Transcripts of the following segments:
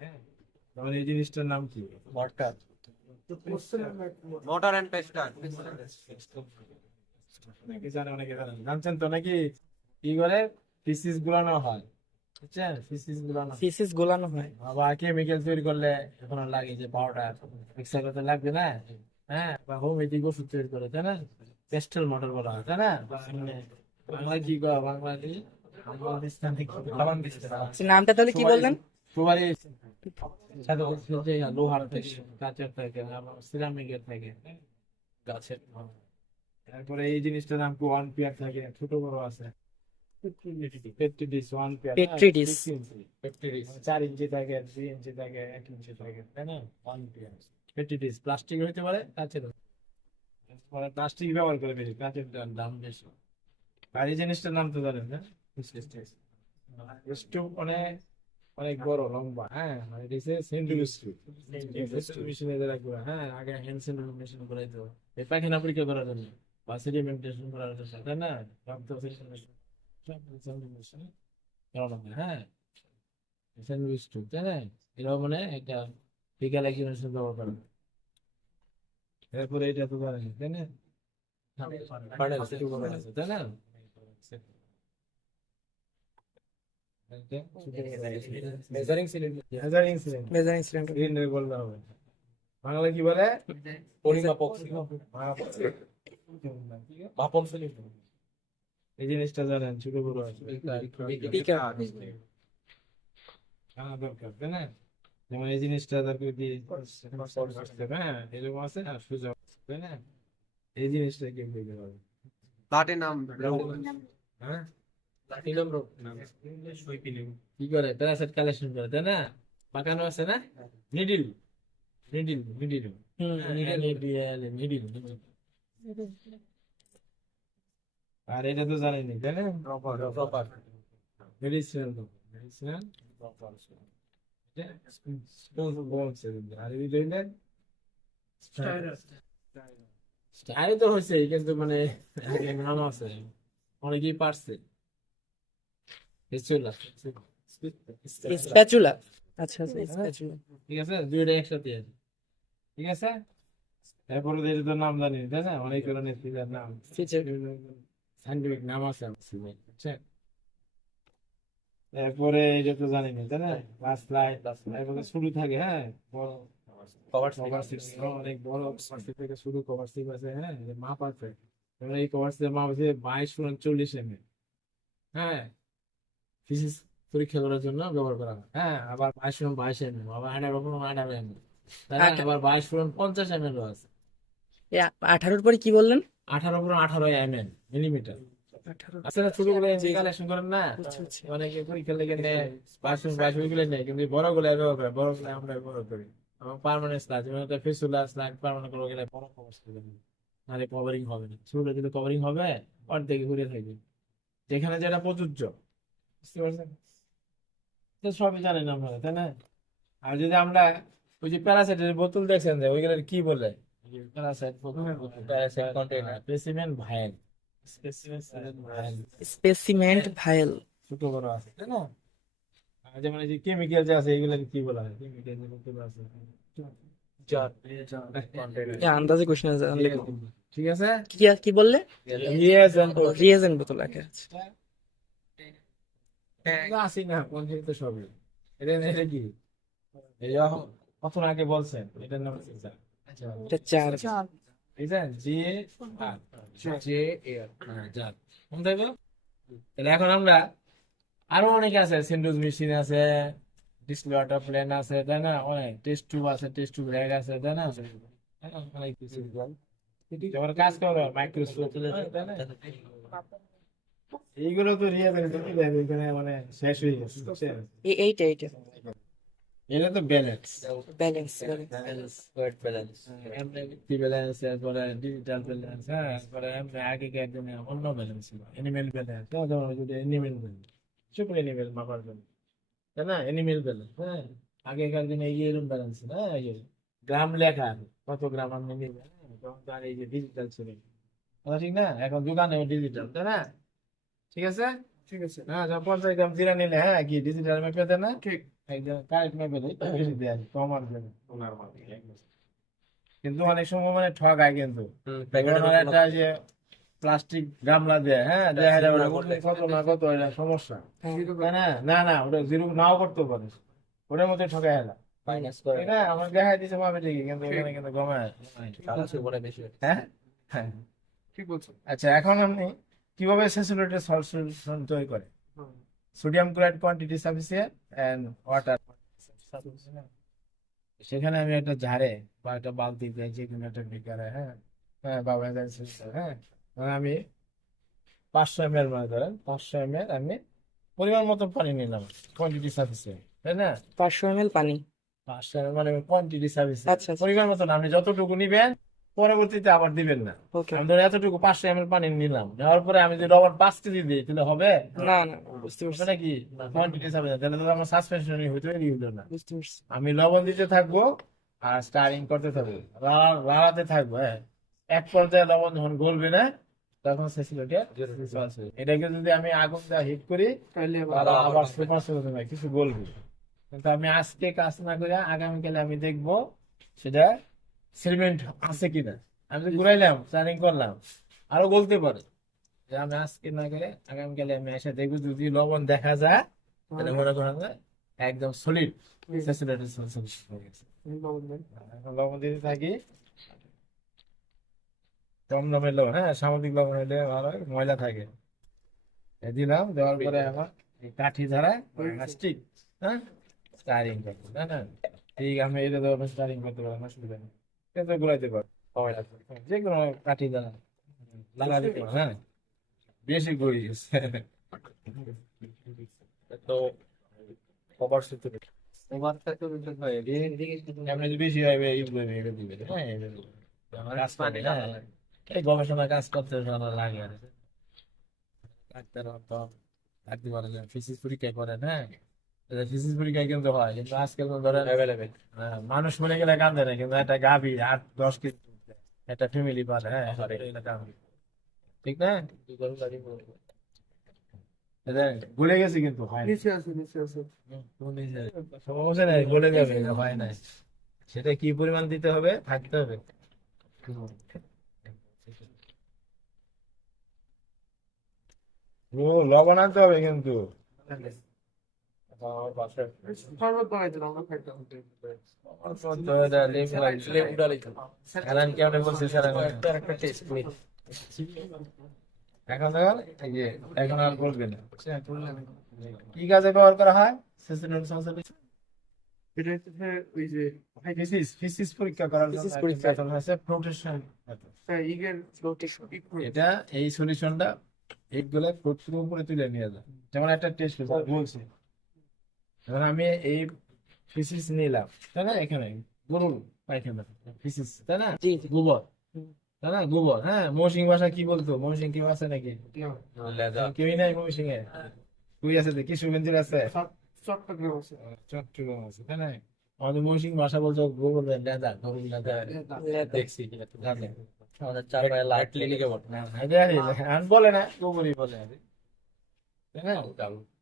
হ্যাঁ, তাহলে এই জিনিসটার নাম কি? মর্টার। Mortar and pestle. অনেকে জানে, অনেকে জানে না। জানছেন তো নাকি? কি করে ফিসিস গুলানো হয়, বুঝছেন? ফিসিস গুলানো ফিসিস গোলানো হয়। আবার কেমিক্যাল তৈরি করলে এখন আর লাগে যে পাউডার মিক্সার করতে লাগবে না। হ্যাঁ, বা হোমিওপ্যাথিক ওষুধ তৈরি করে, তাই না? পেস্টেল মোটর বলা হয়, তাই না? মানে বাংলায় কি কয়? বাংলায় কি? নামটা তাহলে কি বললেন? সবারই সাথে যে লোহার থেকে, কাঁচের থেকে, সিরামিকের থেকে, গাছের। তারপরে এই জিনিসটার নাম কি? ওয়ান পিয়ার থাকে, ছোট বড় আছে। পেট্রিডিস, ওয়ান পিয়ার, পেট্রিডিস। 4 ইঞ্চি থাকে, 2 ইঞ্চি থাকে, 1 ইঞ্চি থাকে, তাই না? One peer পেট্রিডিস। প্লাস্টিক হইতে পারে, কাঁচের মানে প্লাস্টিক ব্যবহার করে বেশি, কাঁচের দাম বেশি। আর এই জিনিসটার নাম তো জানেন না? স্টোভ অনেক অনেক বড় লম্বা, হ্যাঁ, মানে দিছে সেন্ট্রিফিউজ স্টোভ। মেশিনে রাখবো, হ্যাঁ, আগে হ্যান্ড সেন্ট্রিফিউজ মেশিন করাইতো এই পায়খানা পরীক্ষা করার জন্য বা সেডিমেন্টেশন করার জন্য, তাই না? রক্ত সেন্ট্রিফিউজ করানো হয়, হ্যাঁ, সেন্ট্রিফিউজ স্টোভ, তাই না? এটাও মানে একটা বিকাল এক্সিবিশন ব্যবহার করে। এরপরে এটা তো জানেন, তাই না? তাই না? Measuring cylinder, measuring cylinder, measuring cylinder. Cylinder বলতে হবে। বাংলা কি বলে? পরিমাপক। মাপন সিলিন্ডার। এই জিনিসটা জানেন, ছোট বড় আছে। জানা দরকার, তাই না? যেমন এই জিনিসটা দরকার কি? হ্যাঁ, এরকম আছে আর সুযোগ, তাই না? এই জিনিসটা কেউ বলতে পারবে? প্লাটিনাম। হ্যাঁ, কি করে? প্যারাসাইট কালেকশন করে, তাই না? পাকানো আছে না? Needle, needle, needle, needle. আর এটা তো জানেনি, তাই না? মেডিসিনাল, মেডিসিনাল আর এই স্টাইল তো হয়েছে, কিন্তু মানে নাম আছে, অনেকেই পারছে। Spatula, spatula. আচ্ছা আচ্ছা, স্প্যাচুলা। ঠিক আছে, দুইটা একসাথে আছে, ঠিক আছে। এরপরে যেটা তোর নাম জানি, তাই না? অনেক ধরনের ফিচার নাম, ফিচার। সাইন্টিফিক নাম আছে, বুঝছেন? এরপরে এটা তো জানি না, তাই না? লাস্ট লাইন, এরপরে শুরু থাকে, হ্যাঁ, বড় কভার সিট, অনেক বড় কভার সিট থেকে শুরু, কভার সিট আছে, হ্যাঁ, এই মাপ আছে। এবার এই কভার সিটের মাপ আছে 22x40 mm, হ্যাঁ, ফিজিক্স পরীক্ষা করার জন্য ব্যবহার করা হয়, হ্যাঁ। আবার 22x22 mm, আবার 18x18 mm, তাই না? আবার 22x50 mm আছে। 18-র পরে কি বললেন? 18x18 mm, millimetre. 18। আসলে ছোট গুলো কালেকশন করেন না, অনেকে পরীক্ষা লেগে নেয় 22x22 ওইগুলো নেয়, কিন্তু বড় গুলো ব্যবহার করে, বড় গুলো আমরা ব্যবহার করি। এবং পার্মানেন্ট স্লাগ, যেমন একটা ফিসুলা স্লাগ পার্মানেন্ট করে গেলে বড় কভার করবে, নাহলে কভারিং হবে না। ছোটটা যদি কভারিং হবে, অর্ধেকে ঘুরে থাকবে, যেখানে যেটা প্রযোজ্য, বুঝতে পারছেন? তো সবই জানেন আপনারা, তাই না? আর যদি আমরা ওই যে প্যারাসাইটের বোতল দেখছেন, যে ওইগুলো কি বলে? প্যারাসাইট বোতল, প্যারাসাইট কন্টেইনার, স্পেসিমেন ভাইল, স্পেসিমেন ভাইল, স্পেসিমেন্ট ভাইল। ছোট বড় আছে, তাই না? আর যেমন এই যে কেমিক্যাল যে আছে, এগুলো কি বলা হয়? কেমিক্যাল যে বোতল আছে, জার, কন্টেইনার, আন্দাজে কোশ্চেন আছে। ঠিক আছে। কি কি বললে? রিয়েজেন্ট, রিয়েজেন্ট বোতল। আচ্ছা। আসি না কোন তো সবই। এটা এটা কি? এই যে কতক্ষণ আগে বলছেন, এটার নাম হচ্ছে জার। এটা চার। ঠিক আছে, জি আর জে এর, হ্যাঁ, জার। মনে থাকবে? তাহলে এখন আমরা আরো অনেক আছে, সিন্ডুস মেশিন আছে, ডিসপ্লে ওয়াটার প্লেন আছে, তাই না? অনেক টেস্ট টিউব আছে, টেস্ট টিউব র্যাক আছে, তাই না? অনেক কিছু যেমন কাজ করো মাইক্রোস্কোপ, তাই না? এইগুলো তো এখানে মানে শেষ হয়ে গেছে, বুঝছেন? এইটা এইটা এটা তো ব্যালেন্স, ব্যালেন্স। Wait balance. এমনি ব্যালেন্স, তারপরে ডিজিটাল ব্যালেন্স, হ্যাঁ, তারপরে এমনি আগেকার দিনে অন্য ব্যালেন্স ছিল, অ্যানিমেল ব্যালেন্স, অ্যানিমেল ব্যালেন্স, ছোট অ্যানিমেল মাপার জন্য, তাই না? অ্যানিমেল ব্যালেন্স, হ্যাঁ। আগেকার দিনে এই এরকম ব্যালেন্স ছিল, হ্যাঁ, এই যে গ্রাম লেখা, কত গ্রাম আপনি নেবেন, হ্যাঁ, তখন তো আর এই যে ডিজিটাল ছিল না। কথা ঠিক না? এখন দোকানে ডিজিটাল, তাই না? ঠিক আছে, ঠিক আছে, হ্যাঁ। যখন 50 গ্রাম জিরা নিলে, হ্যাঁ, কি ডিজিটাল মেপে দেয় না? ঠিক। একদম কারেক্ট মেপে দেয় বেশি দেয় কমার জন্য কিন্তু অনেক সময় মানে ঠগায় কিন্তু যেমন ওরা একটা যে প্লাস্টিক গামলা দেয়, হ্যাঁ দেখা যায় ওটা কত না কত এটা সমস্যা, তাই না? না না ওটা জিরো নাও করতে পারে, ওটার মধ্যে ঠকায় হেলা। মাইনাস করে ঠিক না? আমার দেখা দিচ্ছে ভাবে ঠিকই কিন্তু ওখানে কিন্তু কমায়। কালাসে বলে বেশি হ্যাঁ হ্যাঁ ঠিক বলছো। আচ্ছা এখন আপনি কিভাবে স্যাচুরেটেড সল্ট সলিউশন তৈরি করে? Sodium chloride quantity sufficient and water, সেখানে আমি একটা ঝাড়ে বা একটা বালতিতে যে কোনো একটা বিকারে, হ্যাঁ হ্যাঁ বা ভেজাল সিস্টেম, হ্যাঁ মানে আমি 500 ml মনে করেন 500 ml আমি পরিমাণ মতো পানি নিলাম, কোয়ান্টিটি সাফিসিয়েন্ট, তাই না? 500 ml পানি। 500 ml মানে কোয়ান্টিটি সাফিসিয়েন্ট, আচ্ছা আচ্ছা, পরিমাণ মতো না, আপনি যতটুকু নিবেন পরবর্তীতে আবার দিবেন না। ওকে। আমি ধরো এতটুকু 500 ml পানি নিলাম, নেওয়ার পরে আমি যদি রবার 5 কেজি দিই তাহলে হবে? না না, বুঝতে হবে পারছি নাকি? কোয়ান্টিটি সাফিসিয়েন্ট, তাহলে তো আমার সাসপেনশনই হইতো, এরই হইলো না। বুঝতে পারছি। আমি লবণ দিতে থাকবো আর স্টারিং করতে থাকবো, লাড়াতে থাকবো, হ্যাঁ এক পর্যায়ে লবণ যখন গলবে না তখন স্যাচুরেটেড সল্ট। এটাকে যদি আমি আগুন দিয়ে হিট করি তাহলে আবার সুপার সলিউশন হয়, কিছু গলবে। কিন্তু আমি আজকে কাজ না করে আগামীকালে আমি দেখবো সেটা সেডিমেন্ট আছে কিনা। আমি তো ঘুরাইলাম স্টারিং করলাম আরো গলতে পারে, যে আমি আজকে না করে আগামীকালে আমি এসে দেখবো যদি লবণ দেখা যায় তাহলে মনে করেন যে একদম সলিড স্যাচুরেটেড সলিউশন হয়ে গেছে। এখন লবণ দিতে থাকি, কম দামের লবণ, হ্যাঁ সামুদ্রিক লবণ হলে ভালো হয়, ময়লা থাকে। দিলাম, দেওয়ার পরে আমার এই কাঠি ধরা স্টিক, হ্যাঁ স্টারিং করতে, না না ঠিক আমি এটা দেওয়া স্টারিং করতে পারবো, অসুবিধা নেই, কিন্তু ঘুরাইতে পারবো যে কোনো কাঠি দ্বারা লাগাতে পারবো, হ্যাঁ বেশি ঘুরি গেছে তো কভার সুতো কভারটা তো দিতে হয় এমনি যদি বেশি হয় এইভাবে দিবে, হ্যাঁ এইভাবে দিবে। আমার কাজ করে, হ্যাঁ এই গবেষণা কাজ করতে ভালো লাগে আর ডাক্তার তো ডাক্তার বলে ফিজিক্স পরীক্ষা করেন, হ্যাঁ ফিজিক্স পরীক্ষা কিন্তু হয়, কিন্তু আজকাল ধরেন অ্যাভেলেবেল মানুষ মরে গেলে কান্দে না, কিন্তু একটা গাভী 8-10 কেজি একটা ফ্যামিলি পালে, হ্যাঁ এটা কান্দে। ঠিক না? এটা ভুলে গেছি কিন্তু হয় না। সমস্যা নাই, বলে যাবে এটা হয় না, সেটা কি পরিমাণ দিতে হবে থাকতে হবে। ও লবণ আনতে হবে কিন্তু এখন দেখুন এই যে এখন আর বলবে না কি কাজে ব্যবহার করা হয় সেসিনাল সলসেশন। এটা হচ্ছে ওই যে ফিসিস পরীক্ষা করার জন্য Physics একটা পরীক্ষা। method হচ্ছে flotation method। ইগের এটা এই সলিউশনটা এইগুলো ফ্রুটের উপরে তুলে নিয়ে যায়, যেমন একটা টেস্ট বলছি, ধর আমি এই ফিসিস নিলাম, তাই না? এখানে গরুর পায়খানা ফিসিস, তাই না? জি জি। গোবর, তাই না? গোবর, হ্যাঁ মৌসিং ভাষা কি বলতো? মৌসিং কেউ আছে নাকি? কেউই নাই মৌসিং এ, তুই আছে দেখি সুগন্ধি আছে, চট্টগ্রাম আছে। চট্টগ্রাম আছে, তাই না? আমাদের মৌসিং ভাষা বলতো গোবর লেদা, গরুর লেদা দেখছি জানে। আমাদের চার পায়ে লাইট ক্লিনিকে বটে না, এটা আর বলে না, গোবরই বলে আর কি। তাই না?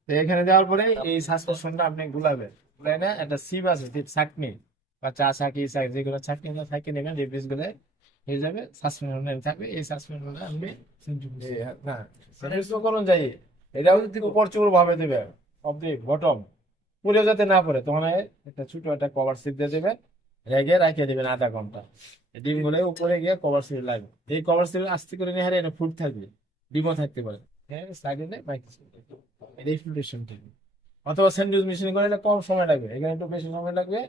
তো এখানে দেওয়ার পরে এই সাসপেনশনটা আপনি গুলাবেন, গুলাই না একটা সিপ আছে ছাকনি বা চা ছাকি যেগুলো ছাকনি ছাকি নেবেন, এই পিসগুলো হয়ে যাবে সাসপেনশন থাকবে। এই সাসপেনশনটা আপনি না সেন্ট্রিফিউজ করুন যাই, এটাও যদি উপর চুর ভাবে দেবে অফ দি বটম, পুড়ে যাতে না পড়ে তখন একটা ছোট একটা কভার সিট দিয়ে দেবেন, রেখে রাখিয়ে দেবেন আধা ঘন্টা। এই ডিমগুলো উপরে গিয়ে কভার সিট লাগবে, এই কভার সিট আস্তে করে নিয়ে হারে এটা ফুড থাকবে, ডিমও থাকতে পারে, হ্যাঁ সাইডে এটাই ফিল্ট্রেশন টেকনিক। অথবা স্যান্ডউইচ মেশিন করলে এটা কম সময় লাগবে, এখানে একটু বেশি সময় লাগবে,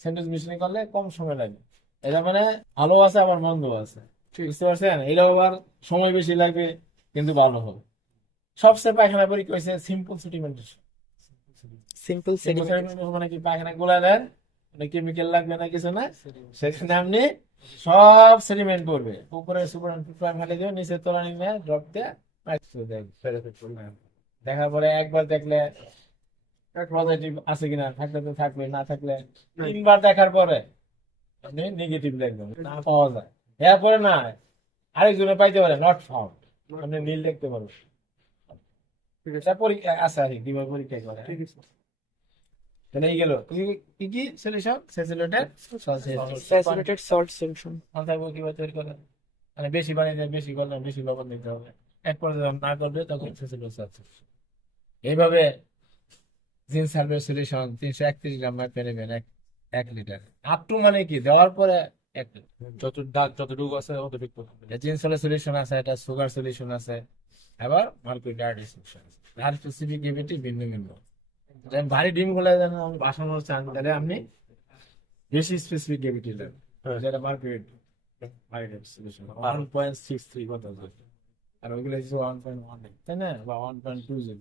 স্যান্ডউইচ মেশিন করলে কম সময় লাগবে। এটা মানে ভালো আছে আবার মন্দ আছে, বুঝতে পারছেন? এটা আবার সময় বেশি লাগবে কিন্তু ভালো হবে। সবচেয়ে পায়খানা পরীক্ষা হয়েছে সিম্পল সেডিমেন্টেশন। Simple sediment. মানে কি পায়খানা গুলা দেন, মানে কেমিক্যাল লাগবে না কিছু না, সেখানে আপনি সব সেডিমেন্ট করবে, উপরে সুপার ফেলে দিও, নিচে তোলা নিয়ে ড্রপ দিয়ে দেখার পরে একবার দেখলে পজিটিভ আছে কিনা, থাকলে তো থাকবে, না থাকলে 3বার দেখার পরে আপনি নেগেটিভ লিখবেন, না পাওয়া যায় এরপরে না আরেকজনে পাইতে পারে নট ফাউন্ড, আপনি নীল দেখতে পারবেন। এটা পরীক্ষা আছে আর কি, দিবার পরীক্ষা করে। ঠিক আছে। তাহলে এই গেল কি কি solution saturated saturated salt solution. থাকবো কিভাবে তৈরি করে, মানে বেশি পানি দেয়, বেশি করলে বেশি লবণ দিতে হবে, এক পর্যায়ে যখন না করবে তখন স্যাচুরেটেড সল্ট সলিউশন। এইভাবে জিঙ্ক সালফেট সলিউশন 331 গ্রাম মাপে নেবেন 1 লিটার। আপ টু মানে কি দেওয়ার পরে 1 লিটার। যতটুকু আছে অতটুকু জিঙ্ক সালফেট সলিউশন আছে, এটা সুগার সলিউশন আছে, আবার মার্কুরি ডায়ারি সলিউশন আছে। আর স্পেসিফিক গ্রেভিটি ভিন্ন ভিন্ন। যেমন ভারী ডিম গুলো যেন বাসানো চান তাহলে আপনি বেশি স্পেসিফিক গ্রেভিটি নেবেন, যেটা মার্কুরি ডায়ারি সলিউশন 1.63 কত আছে, আর ওইগুলো হচ্ছে 1.1 তাই না, বা 1.20।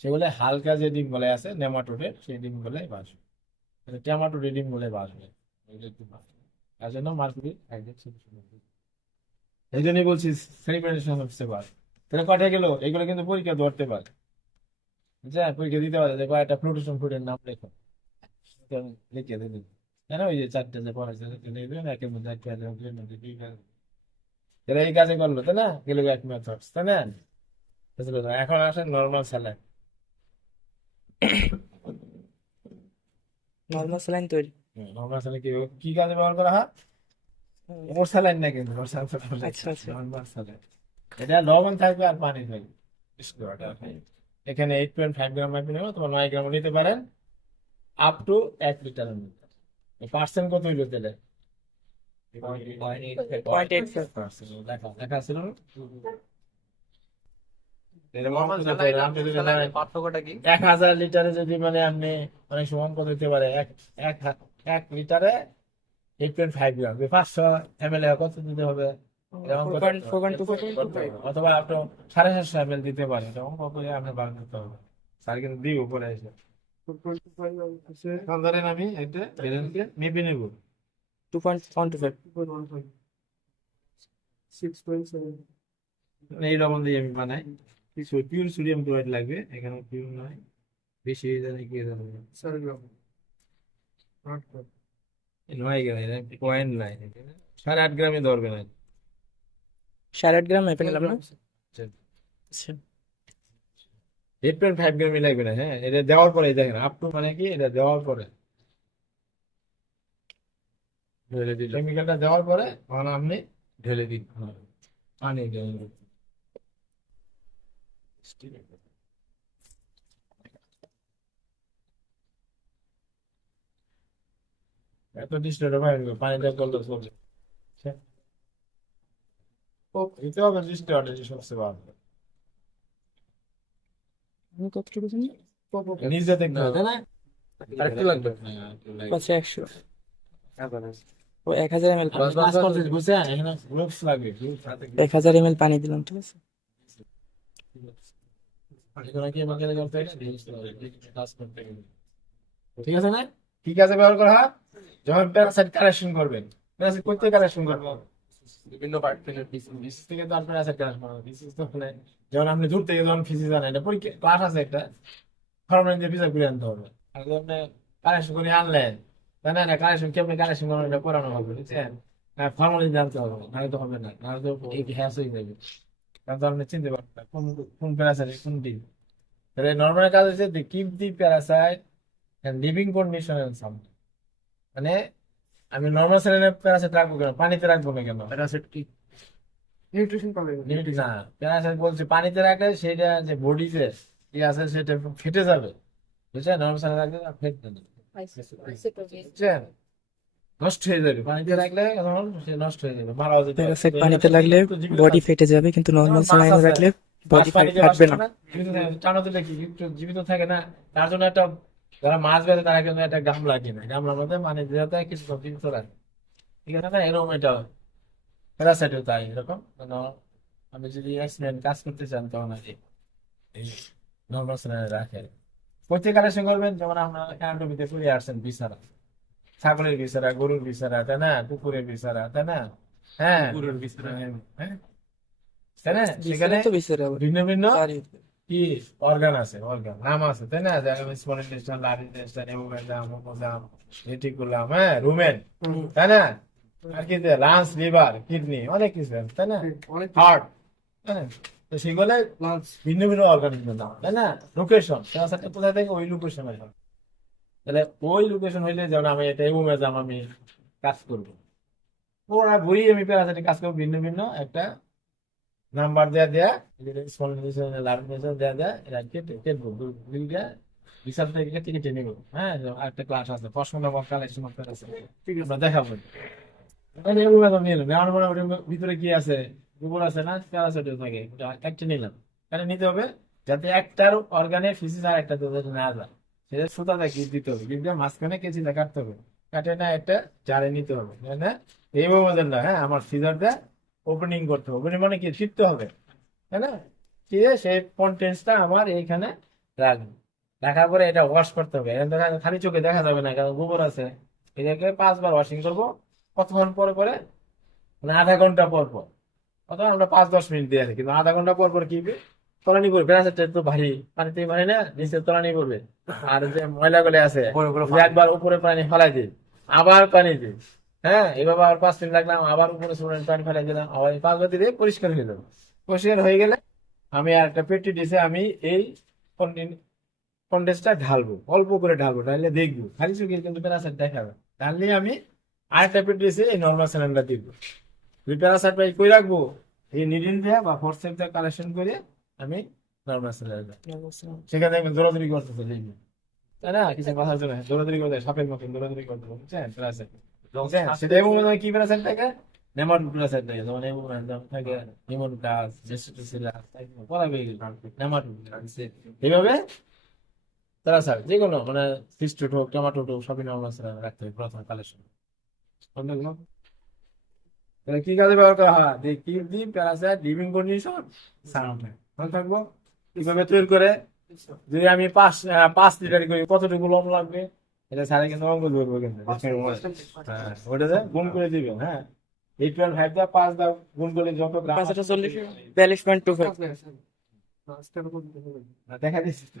সেগুলো হালকা যে ডিম গুলো আছে নেমাটোডের, সেই ডিম গুলো বাসবে, টেমাটোডের ডিম গুলো বাসবে, তার জন্য মার্কুরি ডায়ারি সলিউশন। এই জন্যই বলছি সেলিব্রেশন হচ্ছে বার। তাহলে কটা গেল, এগুলো কিন্তু পরীক্ষা ধরতে পারে, বুঝছেন, পরীক্ষা দিতে পারে যে কয়েকটা ফ্লুটেশন ফুডের নাম লেখো, লিখে দিন, তাই না, ওই যে 4টে যে পড়াইছে একের মধ্যে এক কাজ, দুইয়ের মধ্যে দুই কাজ, তাহলে এই কাজে করলো তাই না, গেল এক মেথডস তাই না। এখন আসেন নর্মাল স্যালাড। নরমাল স্যালাইন তৈরি। নর্মাল স্যালাড কি কাজে ব্যবহার করা হয়, ওর স্যালাড না কিন্তু ওর স্যালাড আচ্ছা আচ্ছা। নর্মাল স্যালাড, এটা লবণ থাকবে আর পানি থাকবে। এখানে 8.5 গ্রাম মাপি নেবো, তোমার 9 গ্রাম নিতে পারেন, আপ টু 1 লিটারের মধ্যে। পার্সেন্ট কত হইলো তাহলে, 0.85%। লেখা ছিল না? পার্থক্যটা কি? 1000 লিটারে যদি মানে আপনি অনেক সময় কত হইতে পারে, এক লিটারে 8.5 গ্রাম, 500 ml কত দিতে হবে, এরকম কত? 4.25 অথবা আপনি 750 ml দিতে পারেন, এরকম কত আপনি বার করতে হবে। স্যার কিন্তু দিব উপরে এসে, 4.25 আছে, এখন ধরেন আমি একটা বেরেনকে মেপে নেব, 2.125 2.15, 6.7, এই লবণ দিয়ে আমি বানাই। কিছু পিওর সোডিয়াম ক্লোরাইড লাগবে, এখানে পিওর নয়, বেশি হয়ে যাবে কি হয়ে যাবে, 4 গ্রাম, 8 গ্রাম, 9 গ্রাম, 0.9, 8.5 গ্রামে ধরবে না। 8.5 গ্রাম মেপে নিলাম না। আচ্ছা 8.5 গ্রামই লাগবে না, হ্যাঁ, এটা দেওয়ার পরে দেখেন আপ টু মানে কি, এটা দেওয়ার পরে কেমিক্যালটা দেওয়ার পরে তখন আপনি ঢেলে দিন পানি ঢেলে দিন। এত ডিস্টার্ব পানিটা করলে চলবে, দিতে হবে ডিস্টার্ব সবচেয়ে ভালো, আমি কতটুকু জানি, নিজে দেখতে হবে না, আরেকটু লাগবে। আচ্ছা 100 ও 1000 ml পানি, বুঝছেন, এখানে গ্রুপস লাগবে, 1000 ml পানি দিলাম, ঠিক আছে। ঠিক আছে না, কি কাজে ব্যবহার করা হয়, যখন প্যারাসাইট কালেকশন করবেন, প্যারাসাইট করতে কালেকশন করবেন বিভিন্ন পার্ট থেকে বিসিস থেকে তো আর প্যারাসাইট কালেকশন করবেন, বিসিস তো মানে যখন আপনি দূর থেকে যখন ফিজিক্স জানেন, এটা পরীক্ষা ক্লাস আছে একটা, ফর্মালিন দিয়ে ভিসা করে আনতে হবে, আর যখন কালেকশন করে আনলেন তাই না, কালেকশন কেমনি কালেকশন করেন এটা করানো হবে, বুঝছেন, ফর্মালিন জানতে হবে, নাহলে তো হবে না, নাহলে তো হ্যাস হয়ে যাবে, কারণ তো আপনি চিনতে পারবেন না কোন কোন প্যারাসাইট কোনটি। তাহলে নর্মাল কাজ হচ্ছে the keep the parasite and living condition and something, মানে আমি নর্মাল সেলের প্যারাসাইট রাখবো কেন, পানিতে রাখবো না কেন, প্যারাসাইট কি নিউট্রিশন পাবে না, না প্যারাসাইট বলছি পানিতে রাখলে সেটা যে বডিতে কি আছে সেটা ফেটে যাবে, বুঝছেন, নর্মাল সেলে রাখলে ফেটবে না, বুঝছেন, নষ্ট হয়ে যাবে, পানিতে রাখলে তখন সে নষ্ট হয়ে যাবে, মারা যাবে। প্যারাসাইট পানিতে লাগলে বডি ফেটে যাবে, কিন্তু নরমাল স্যালাইনে রাখলে বডি ফাটবে না। টানা দিলে কি জীবিত থাকে না, তার জন্য একটা, যারা মাছ বেঁধে তারা কিন্তু একটা গামলা কিনে, গামলার মধ্যে পানি দিয়ে কিছু সব জীবিত রাখে, ঠিক আছে না, এরকম এটা প্যারাসাইটও তাই এরকম, আপনি যদি এক্সিডেন্ট কাজ করতে চান তখন আর এই নর্মাল স্যালাইনে রাখে। প্রত্যেক কালেকশন করবেন, যেমন আমরা অ্যানাটমিতে পড়ে আসছেন বিছানা, ছাগলের বিছানা, গরুর বিছানা, তাই না, কুকুরের বিছানা, তাই না, হ্যাঁ হ্যাঁ, তাই না, সেখানে তো বিছারে আবার ভিন্ন ভিন্ন পানি কি অর্গান আছে, অর্গান নাম আছে, তাই না, যেমন স্মল ইন্টেস্টাইন, লার্জ ইন্টেস্টাইন, এমোগাইজাম, মুকোজাম, রেটিকুলাম, হ্যাঁ, রুমেন, তাই না, আর কি লাংস, লিভার, কিডনি, অনেক কিছু আছে, তাই না, অনেক হার্ট, তাই না, তো সেগুলো লাঞ্চ, ভিন্ন ভিন্ন অর্গানিজমের নাম, তাই না, লোকেশন প্যারাসাইটটা কোথায় থেকে, ওই লোকেশনে হয়, তাহলে ওই লোকেশন হইলে যেমন আমি এটা এমএজাম আমি কাজ করবো, ওরা বই আমি প্যারাসাইটিক কাজ করবো ভিন্ন ভিন্ন একটা নাম্বার দেয়া স্মল লার্জ দেয়া এটা কেটবো দুইটা বিশাল থেকে টিকিটে নিব। হ্যাঁ, একটা ক্লাস আছে প্রশ্ন নম্বর কালেকশন আছে, ঠিক আছে দেখাবো। নেওয়ার পরে ওটার ভিতরে কি আছে, গোবর আছে না প্যারাসাইটিক থাকে, একটা নিলাম। এটা নিতে হবে যাতে একটার অর্গানের ফিসিস আর একটা না যায়, সেটা সুতাটা কি দিতে হবে, কিন্তু মাঝখানে কেচিটা কাটতে হবে, কাটে না একটা জারে নিতে হবে না এইভাবে না। হ্যাঁ, আমার সিজারটা ওপেনিং করতে হবে, ওপেনিং মানে কি ছিটতে হবে, তাই না? ঠিক আছে, সেই কন্টেন্টসটা আমার এইখানে রাখবো, রাখার পরে এটা ওয়াশ করতে হবে। খালি চোখে দেখা যাবে না, কারণ গোবর আছে। এটাকে 5 বার ওয়াশিং করবো, কতক্ষণ পরে পরে, মানে আধা ঘন্টা পর পর, অথবা আমরা 5-10 মিনিট দিয়ে আছি, কিন্তু আধা ঘন্টা পর পর কি তলানি করবে, প্যারাসাইটটা তো ভারী, পানিতে পানি না, নিচে তলানি করবে। আর যে ময়লা গুলো আছে যে একবার উপরে পানি ফেলাই দিই, আবার পানি দিই। হ্যাঁ, এভাবে আবার 5 মিনিট রাখলাম, আবার উপরে পানি ফেলাই দিলাম, আবার 5 বার দিয়ে পরিষ্কার হয়ে গেল। পরিষ্কার হয়ে গেলে আমি আর একটা পেটি ডিসে আমি এই কন্ডেন্সটা ঢালবো, অল্প করে ঢালবো, ঢাললে দেখবো খালি চোখে কিন্তু প্যারাসাইট দেখাবে। ঢাললে আমি আরেকটা পেটি ডিসে এই নর্মাল স্যালাইনটা দিব, দুই প্যারাসাইট পাই কই রাখবো, এই নিডিল দিয়ে বা ফোর্সেপ দিয়ে কালেকশন করে আমি নর্মাল স্যালাইন সেখানে আমি দৌড়াদৌড়ি করতেছে দেখবি, তাই না? কিছু কথার জন্য দৌড়াদৌড়ি করতে, সাপের মতন দৌড়াদৌড়ি করতে, বুঝছেন? প্যারাসাইট সেটা এমন কি প্যারাসাইট থাকে, নেমাটোড প্যারাসাইট থাকে, যেমন থাকে নিমোনিটাস, জেস্টোসিলাস, নেমাটোড। এইভাবে প্যারাসাইট যে কোনো মানে ফিস্টোড হোক, টমাটোড হোক, সবই নর্মাল স্যালাইন রাখতে হবে প্রথম কালেকশন। কি কাজে ব্যবহার করা হয়, দেখি দি প্যারাসাইট লিভিং কন্ডিশন সাউন্ড ভালো থাকবো। কিভাবে তৈরি করে, যদি আমি 5 লিটার করি কতটুকু লবণ লাগবে, এটা সারা কিন্তু অঙ্ক ধরবো, কিন্তু হ্যাঁ ওটাতে গুণ করে দিবেন। হ্যাঁ, 8.5 দিয়ে 5 দা গুণ করে যত গ্রাম 42.25 দেখা দিচ্ছি তো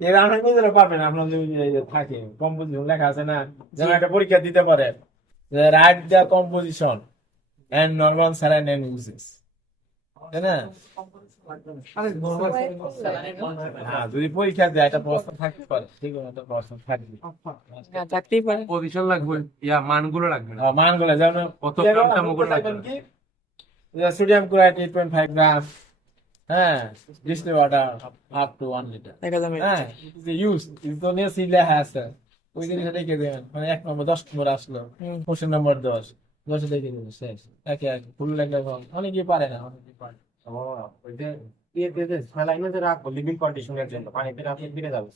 এর আমরা বুঝতে পারবেন, আপনার যে থাকে কম্পোজিশন লেখা আছে না, যেমন একটা পরীক্ষা দিতে পারে, write the composition and normal saline and uses, তাই না? হ্যাঁ, যদি পরীক্ষা দেয় একটা প্রশ্ন থাকতে পারে, ঠিক আছে, একটা প্রশ্ন থাকবে, থাকতেই পারে। পজিশন লাগবে, মানগুলো লাগবে না, মানগুলো যেমন কত গ্রামটা মুগুলো লাগবে কি, সোডিয়াম ক্লোরাইড 8.5 গ্রাম, হ্যাঁ, distil water up to 1 litre. দেখা যাবে হ্যাঁ, ইউজ তো নিয়ে সিলে আছে, ওই জিনিসটা দেখে দেবেন, মানে 1 নম্বর 10 নম্বর আসলো, কোশ্চেন নম্বর 10 দেখে দেবেন, শেষ। একে একে ফুল লাগলে অনেকেই পারে না, অনেকেই পারে। লিভিং কন্ডিশনের জন্য পানিতে রাখলে ফিরে যাবে,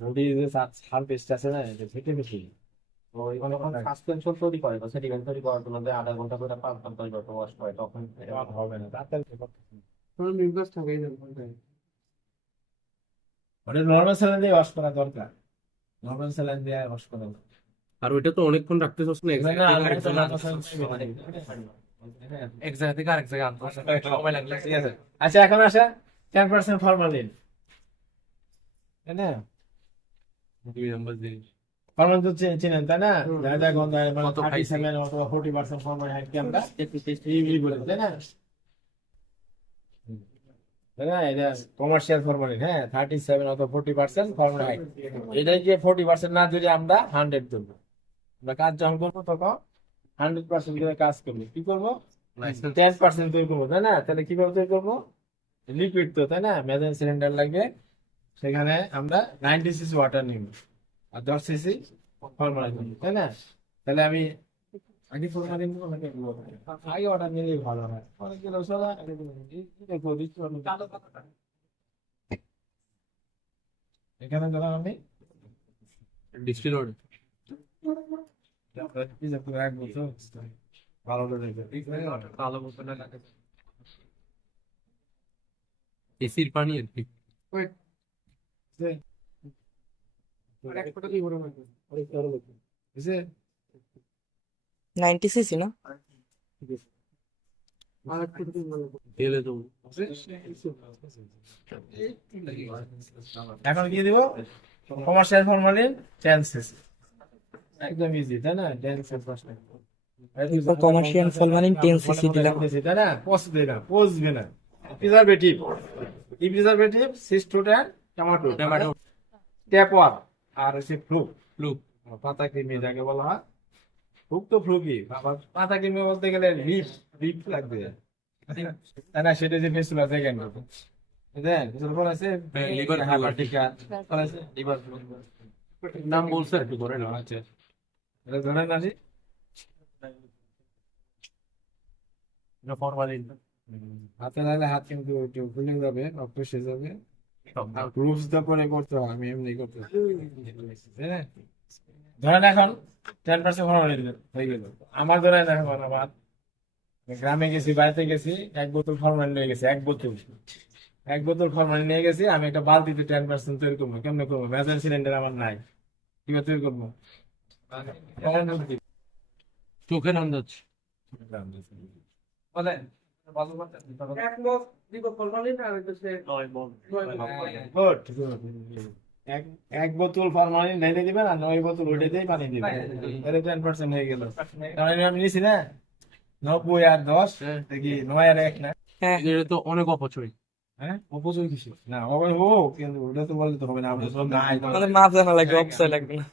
বডি যে সারফেস আছে না, এটা ফেটে ফেটে সাসপেনশন তৈরি করে, সেডিমেন্ট তৈরি করার জন্য আধা ঘন্টা করে 5 ঘন্টা তৈরি করতে ওয়াশ করে, তখন এটা হবে না, তাড়াতাড়ি নির্দেশ থাকে ওটা নর্মাল স্যালাইন দিয়ে ওয়াশ করা দরকার, নর্মাল স্যালাইন দিয়ে ওয়াশ করা দরকার। আর ওইটা তো অনেকক্ষণ রাখতে চাচ্ছ না, এক জায়গা থেকে আরেক জায়গায় আনতে সময় লাগলে। ঠিক আছে, আচ্ছা এখন আসা 10% ফরমালিন, তাই না? ফরমালিন তো চেনেন, তাই না? যা গন্ধ হয়, মানে 37 অথবা 40% ফরমালিন কি আমরা ইউভি বলে, তাই না? তাই না? এটা কমার্শিয়াল ফরমালিন, হ্যাঁ, 37 অথবা 40% ফরমালিন। এটাই যে 40% না যদি আমরা 100 ধরবো, আমরা কাজ যখন করবো তখন 100% করে কাজ করবো, কি করবো 10% তৈরি করবো, তাই না? তাহলে কিভাবে তৈরি করবো, লিকুইড তো, তাই না? মেজারিং সিলিন্ডার লাগবে, সেখানে আমরা 90 সিসি ওয়াটার নিব আর 10 সিসি ফরমালিন নিব, তাই না? তাহলে আমি আগে ফরমালিন নিব, আগে ওয়াটার নিলেই ভালো হয়, অনেক গেলে এখানে গেলাম আমি ডিস্টিল ওয়াটার রাখবো তো ভালো করে কালো বোতলে লাগে, এসির পানি আর কি। বুঝছে? 90 সিসি না? তেলে তো এখন কি দিব, কমার্শিয়াল ফরমালিন 10 সিসি, একদম ইজি, তাই না? 10 সিসি কমার্শিয়াল ফরমালিন 10 সিসি দিলাম, তাই না? পচবে না, পচবে না। প্রিজারভেটিভ, কি প্রিজারভেটিভ? সিস্টোট এন্ড টমেটো, ট্যাপ ওয়াটার, আর হচ্ছে ফ্লুক Look, পাতা কৃমি যাকে বলা হয় ফ্লুক তো ফ্লুকই আবার পাতা কৃমি বলতে গেলে লিপ লিপ লাগবে তাই না সেটা যে ফেসুলা দেখেন বুঝলেন ফেসুলা কোন আছে liver flu। হাইপারটিকা কোন আছে লিভার ফ্লু নাম বলছে একটু করে না আচ্ছা এটা ধরেন না ফরমালিন হাতে লাগলে হাত কিন্তু একটু ফুলে যাবে রক্ত এসে যাবে আর গ্লুভস দা পরে করতে হয় আমি এমনি করতে হয়। হ্যাঁ? ধরেন এখন 10% ফরমালিন হয়ে গেল আমার ধরেন এখন আমার গ্রামে গেছি বাড়িতে গেছি 1 বোতল ফরমালিন নিয়ে গেছি 1 বোতল ফরমালিন নিয়ে গেছি আমি একটা বালতিতে 10% তৈরি করবো কেমনে করবো মেজার সিলিন্ডার আমার নাই কিভাবে তৈরি করবো চোখে নাম যাচ্ছে বলেন Good, good. এক বোতল ফরমালিন ঢেলে দিবেন আর 9 বোতল ওইটা দিয়ে পানি দিবেন তাহলে 10% হয়ে গেল কারণ আমি নিয়েছি না 90 আর 10 দেখি 9 আর 1 না হ্যাঁ এটা তো অনেক অপচয় হ্যাঁ অপচয় কিছু না হবে ও কিন্তু ওটা তো বললে তো হবে না আমরা সব নাই আমাদের মাপ জানা লাগবে অবশ্যই লাগবে না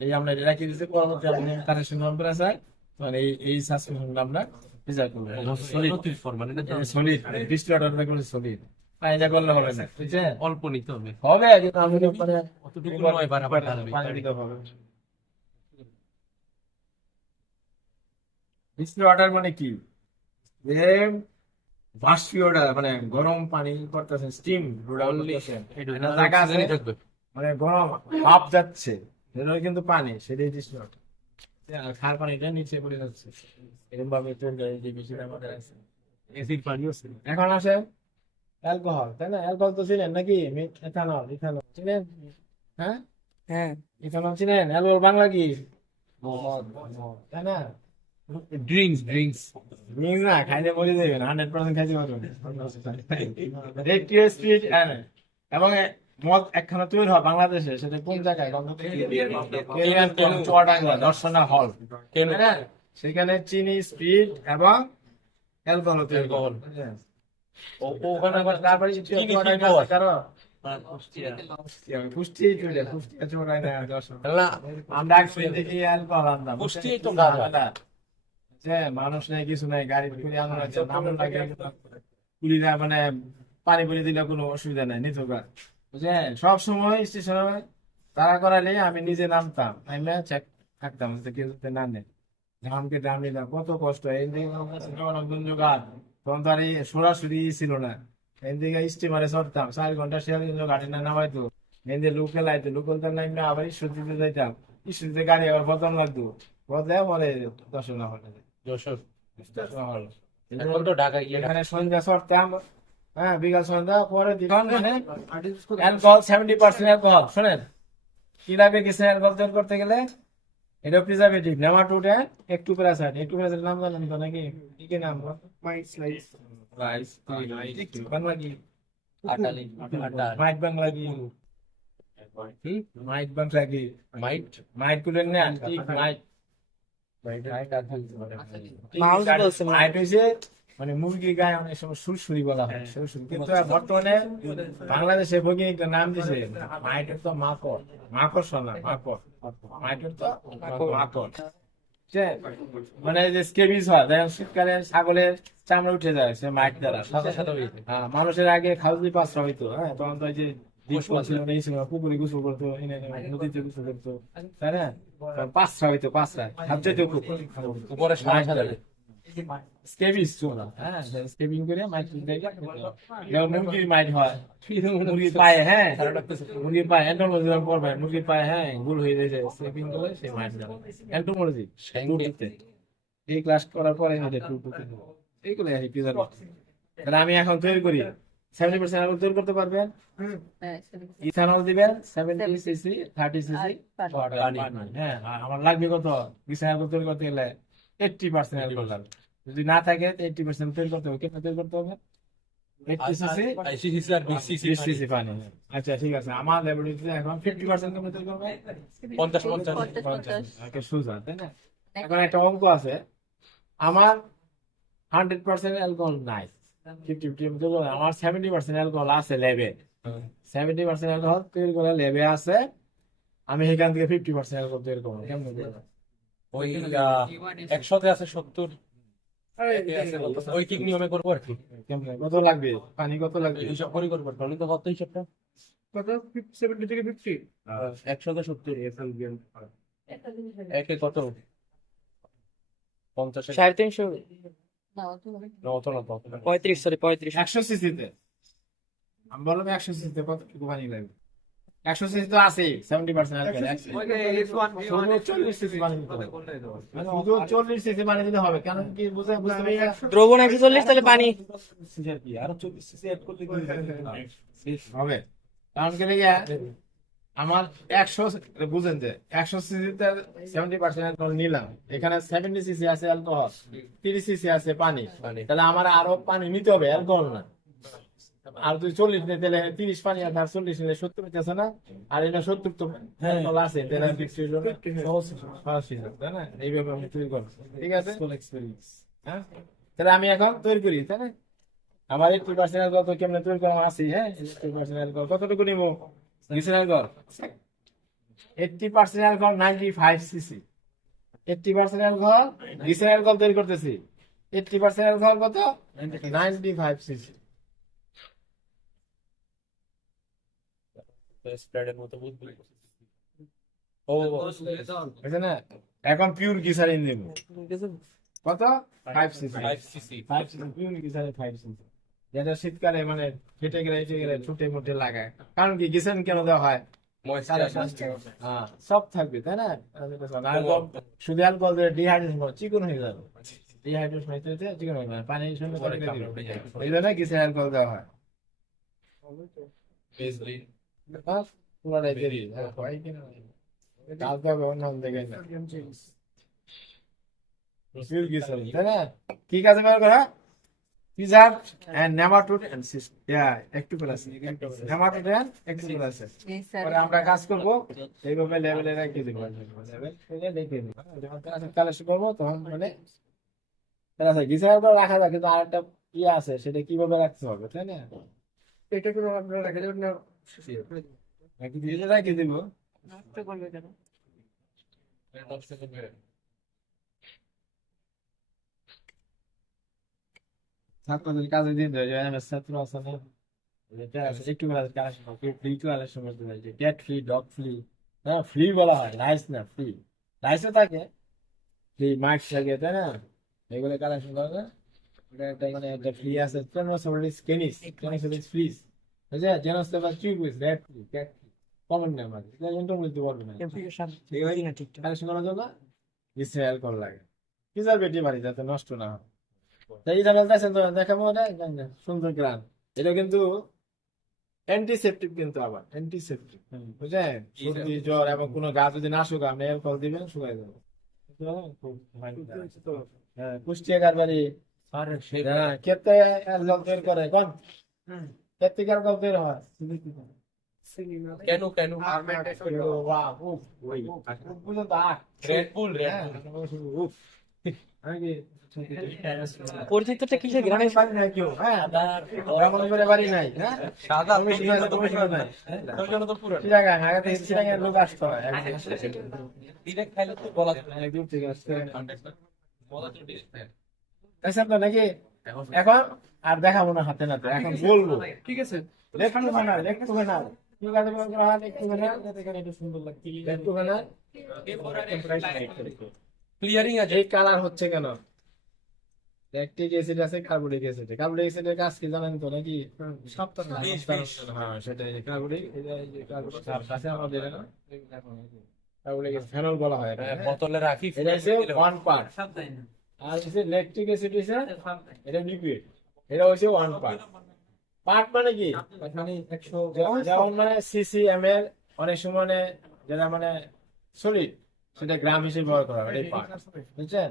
এই আমরা এটা কি দিতে পরবর্তী আপনি কানেকশন কম্প্রেসার মানে এই সাসপেনশন আমরা রিজার্ভ করব সলিড ফরমালিন সলিড ডিস্টিলেটর করে সলিড পানিটা করলে হবে না বুঝছে অল্প নিতে হবে হবে কিন্তু আমি মানে অতটুকু নয় বারবার ঢালবে পানি দিতে হবে ডিস্টিলেটর মানে কি যে বাষ্পীয়টা মানে গরম পানি করতেছেন স্টিম করতেছেন এটা জায়গা আছে জানি থাকবে মানে গরম ভাপ যাচ্ছে সেটা কিন্তু পানি সেটাই ডিস্টিলেটর আর খার পানিটা নিচে পড়ে যাচ্ছে এরকম ভাবে চলে যায় যে বিষয়টা আমাদের আছে এসিড পানিও আছে এখন আসে অ্যালকোহল তাই না অ্যালকোহল তো চিনেন নাকি ইথানল ইথানল চিনেন হ্যাঁ হ্যাঁ ইথানল চিনেন অ্যালকোহল বাংলা কি তাই না ড্রিঙ্কস মিক্স না খাইলে মরে যাবেন 100% খাইতে পারবেন রেক্টিয়ার স্পিড এবং মদ একখানা তৈরি হয় বাংলাদেশে সেটা কোন জায়গায় কেলিয়ান চুয়াডাঙ্গা দর্শনা হল সেখানে চিনি স্পিড এবং অ্যালকোহল তৈরি হয় ওখানে আবার তারপরে চিনি চুয়াডাঙ্গা কি আছে কারো পুষ্টি চুয়াডাঙ্গা না আমরা একদিন দেখি অ্যালকোহল আনলাম পুষ্টি তো গাঁজা। যে মানুষ নাই কিছু নাই গাড়ি করে আনানো আছে নাম লাগে কুলিরা মানে পানি পুরি দিলে কোনো অসুবিধা নাই নিতকা বুঝলেন সব সময় স্টেশনে তারা করালে আমি নিজে নামতাম আমি চেক থাকতাম কেউ না নেই ধামকে দাম নিলাম কত কষ্ট এই জোগাড় তখন তো আর এই সরাসরি ছিল না এই দিকে স্টিমারে চড়তাম 4 ঘন্টা 4 গাড়ি না নামাইতো এনে লোকাল আইতো লোকাল তো নামলে আবার ঈশ্বরদীতে যাইতাম ঈশ্বরদীতে গাড়ি আবার বদল লাগতো বদলে পরে দর্শনা হলে যশোর দর্শনা হল এখন তো ঢাকায় গিয়ে এখানে সন্ধ্যা চড়তাম হ্যাঁ বিকাল সন্ধ্যা পরে দিলাম মানে অ্যালকোহল 70% অ্যালকোহল শোনেন কি লাগবে কিছু অ্যালকোহল তৈরি করতে গেলে এটা প্রিজারভেটিভ নেমাটোডে একটু প্যারাসাইট নাম জানেন তো নাকি কি কি নাম White slice. রাইস বাংলা কি আটালি আটা মাইট বাংলা কি মাইট বাংলা কি মাইট মাইট কুলেন না ঠিক মাইট মাউস বলছে মাইট হইছে মানে মুরগির গায়ে অনেক সময় সুরসুরি বলা হয় সুরসুরি কিন্তু বর্তমানে বাংলাদেশে বৈজ্ঞানিক নাম দিছে মাইটের তো মাকড় মাকড় শোনা মাকড় মাইটের তো মাকড় মানে যে স্কেবিস হয় দেখেন শীতকালে ছাগলের চামড়া উঠে যায় সে মাইট দ্বারা সাদা সাদা হয়ে যায়। হ্যাঁ মানুষের আগে খাউজি পাঁচরা হইতো হ্যাঁ তখন তো ওই যে পুকুরে গোসল করতো নদীতে গোসল করতো তাই না পাঁচরা হইতো পাঁচরা সবচেয়ে উপরে সাদা সাদা স্কেবিস চোলা হ্যাঁ স্কেবিং করে মাইট মুরগির মাইট হয় মুরগির পায়ে হ্যাঁ মুরগির পায়ে এন্টোমোলজি পড়বে মুরগির পায়ে হ্যাঁ গুল হয়ে যায় স্কেবিং করে সেই মাইট এন্টোমোলজি এই ক্লাস করার পরে এইগুলো আর কি তাহলে আমি এখন তৈরি করি 70% আলু তৈরি করতে পারবেন ইথানল দিবেন 70 সিসি 30 সিসি হ্যাঁ আর আমার লাগবে কত বিছানা আলু তৈরি করতে গেলে 80% অ্যালকোহল লাগবে যদি না থাকে 80% তৈরি করতে হবে কেন তৈরি করতে হবে 80 সিসি আইসিসি আর বিসিসি 20 সিসি পানি আচ্ছা ঠিক আছে আমার ল্যাবরেটরিতে এখন 50% কেমন তৈরি করবে 50 ওকে সুজা তাই না এখন একটা অঙ্ক আছে আমার 100% অ্যালকোহল নাই 50 আমার 70% অ্যালকোহল আছে ল্যাবে 70% অ্যালকোহল তৈরি করে ল্যাবে আছে আমি এখান থেকে 50% অ্যালকোহল তৈরি করবো, কেমন করবো? ওই 100-তে আছে 70, ওই ঠিক নিয়মে করবো আর কি। কেমন কত লাগবে, পানি কত লাগবে? হিসাব করে করবো, তাহলে তো কত হিসাবটা? কত 70 থেকে 50 100-তে 70, একে কত? 50 350 না, অত না, অত না। 35 সরি 35 100 সিসিতে আমি বললাম 100 সিসিতে কতটুকু পানি লাগবে? 100 সিসি তো আছে 70% অ্যালকোহল, 40 সিসি পানি দিতে হবে। মানে শুধু 40 সিসি পানি দিতে হবে, কেন কি বুঝতে পারি? দ্রবণ 140 তাহলে পানি আরো 24 সিসি অ্যাড করতে হবে, কারণ কি লেগে আমার 100 বুঝেন যে 100 সিসিতে 70% অ্যালকোহল নিলাম, এখানে 70 সিসি আছে অ্যালকোহল, 30 সিসি আছে পানি, তাহলে আমার আরো পানি নিতে হবে, অ্যালকোহল না। আর তুই 40 নিতে তাহলে 30 পানি আর 40 নিলে 70 হইতেছে না, আর এটা 70 তো অ্যালকোহল আছে, তাহলে 50 হইলো না, সহজ ছিল, তাই না? এইভাবে আমি তৈরি করব, ঠিক আছে? হ্যাঁ, তাহলে আমি এখন তৈরি করি, তাই না? আমার 80% অ্যালকোহল তো কেমনে তৈরি করা আছে, হ্যাঁ 80% অ্যালকোহল কতটুকু নিব? Glycerine alcohol 80% alcohol 95 cc, 80% alcohol glycerine alcohol তৈরি করতেছি, 80% অ্যালকোহল কত? 95 সিসি। স্প্রেডের মতো বুঝবি। ও বুঝছেন না? এখন পিওর গ্লিসারিন দেব, কত? 5 cc, 5 cc 5 cc pure glycerine 5 cc, যেটা শীতকালে মানে ফেটে গেলে ছুটে মুটে লাগায়। কারণ কি গ্লিসারিন কেন দেওয়া হয়? হ্যাঁ, সব থাকবে, তাই না? আর শুধু অ্যালকোহল দিয়ে ডিহাইড্রেশন চিকন হয়ে যাবে, ডিহাইড্রেশন হইতে হইতে চিকন হয়ে যাবে, পানি শূন্য করে দিবে, এই জন্য গ্লিসারিন অ্যালকোহল দেওয়া হয়। বাস, পুরাটাই দেরি, হয় কিনা? কালকে হবে অন্য দেখে না পিওর গ্লিসারিন, তাই না? কি কাজে ব্যবহার করা? preserve and nematode and cyst, একটু প্লাস nematode and একটু প্লাস। পরে আমরা কাজ করব এইভাবে লেভেলে রেখে দেব, লেভেল থেকে রেখে দেব, যখন কালেক্ট করব তখন মানে তাহলে আছে গ্লিসারিন তো রাখা যায়, কিন্তু আরেকটা ইয়ে আছে, সেটা কিভাবে রাখতে হবে, তাই না? এটা কোনো আপনারা রেখে দেবেন না একটু দিয়ে রেখে দেব, ছাত্রদের কাজে দিন দেয়, যে এমএস ছাত্র আছে না, এটা আছে একটু বেলা কালেকশন করতে, ফ্রি কালেকশন করতে হয়, যে ক্যাট ফ্রি, ডগ ফ্রি, হ্যাঁ ফ্রি বলা হয়, রাইস না ফ্রি, রাইসও থাকে, ফ্রি মার্কস থাকে, তাই না? এগুলো কালেকশন করা যায়। এটা একটা মানে একটা ফ্রি আছে, টেনোসোলিস কেনিস, টেনোসোলিস ফ্রিজ, বুঝছে? জেনোসোলিস টিউবিস, রেড ফ্রি, ক্যাট ফ্রি, কমন নেম আছে, এটা ইন্টার বলতে পারবে না। কালেকশন করার জন্য গ্লিসারিন অ্যালকোহল লাগে, প্রিজারভেটিভ বাড়ি যাতে নষ্ট না হয়। তাই এটা বলতেছেন তো দেখাবো, এটা সুন্দর গ্রান, এটা কিন্তু অ্যান্টিসেপটিক, কিন্তু আবার অ্যান্টিসেপটিক, বুঝলেন? সর্দি জ্বর এবং কোনো গা যদি না শুকা, আপনি অ্যালকোহল দিবেন, শুকাই যাবে। হ্যাঁ, পুষ্টিকার বাড়ি, হ্যাঁ ক্ষেত্রে অ্যালকোহল তৈরি করে, কোন ক্ষেত্রে অ্যালকোহল তৈরি হয়? কেন কেন বাহ, উফ, ওই বুঝলেন তো? রেড বুল হ্যাঁ, উফ, নাকি পরিচিতটা কিসের গ্রামে বাড়ি নাই কেউ, হ্যাঁ এমন করে বাড়ি নাই, হ্যাঁ সাদা কমিশন নাই, তোর জন্য তো পুরো চিটাগাং আগে থেকে চিটাগাং লোক আসতো হয়, ডিরেক্ট খাইলে তো বলা যাবে না। একদম ঠিক আছে। বলা তো ডিরেক্ট তাই তো নাকি? এখন আর দেখাবো না হাতে নাতে, এখন বলবো, ঠিক আছে? লেখটো বানার, লেখটো বানার, কি কাজে ব্যবহার করা হয়? লেখটো বানার, দেখেন এটা সুন্দর লাগছে, লেখটো বানার ক্লিয়ারিং আছে। এই কালার হচ্ছে কেন? ল্যাকটিক অ্যাসিড আছে, কার্বনিক অ্যাসিড, কার্বনিক অ্যাসিডের কাজ কি জানেন তো নাকি? হ্যাঁ সেটাই, কার্বনিক, কাছে আমাদের কার্বনিক ফেনল বলা হয় এটা, হ্যাঁ? বোতলে রাখি এটা হচ্ছে 1 পার্ট, আর হচ্ছে ল্যাকটিক অ্যাসিড হচ্ছে এটা লিকুইড, এটা হচ্ছে 1 পার্ট। পার্ট মানে কি? মানে 100, যেমন মানে সিসি এমএল, অনেক সময় মানে যেটা মানে সলিড, সেটা গ্রাম হিসেবে ব্যবহার করা হয়, এই পার্ট, বুঝছেন?